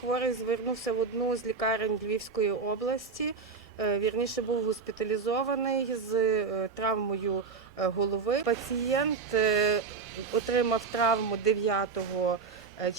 Хворий звернувся в одну з лікарень Львівської області. Е, Вірніше був госпіталізований з е, травмою е, голови. Пацієнт отримав травму 9 е,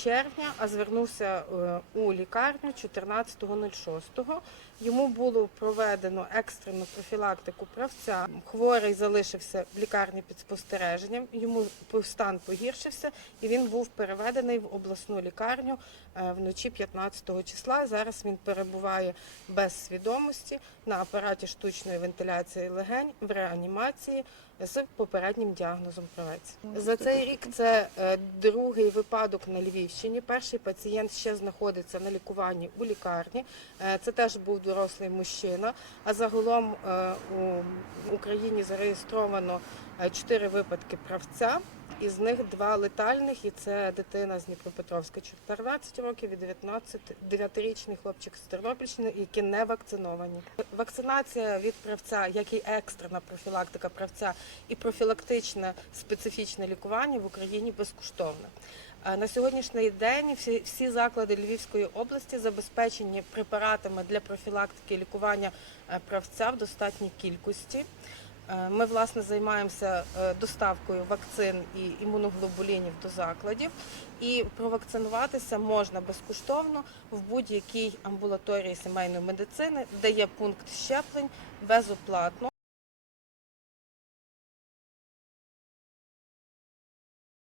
червня, а звернувся е, у лікарню 14.06. Йому було проведено екстрену профілактику правця. Хворий залишився в лікарні під спостереженням. Йому стан погіршився, і він був переведений в обласну лікарню е, вночі 15 числа. Зараз він перебуває без свідомості на апараті штучної вентиляції легень в реанімації з попереднім діагнозом правець. За цей рік це е, другий випадок на Львівщині. Перший пацієнт ще знаходиться на лікуванні у лікарні. Е, Це теж був дорослий мужчина. А загалом е, у Україні зареєстровано чотири випадки правця. Із них два летальних, і це дитина з Дніпропетровська 14 років і 19 9-річний хлопчик з Тернопільщини, які не вакциновані. Вакцинація від правця, як і екстрена профілактика правця, і профілактичне специфічне лікування в Україні безкоштовне. Е, На сьогоднішній день всі, всі заклади Львівської області забезпечені препаратами для профілактики лікування е, правця в достатній кількості. Е, Ми власне займаємося доставкою вакцин і імуноглобулінів до закладів. І провакцинуватися можна безкоштовно в будь-якій амбулаторії сімейної медицини, де є пункт щеплень безоплатно.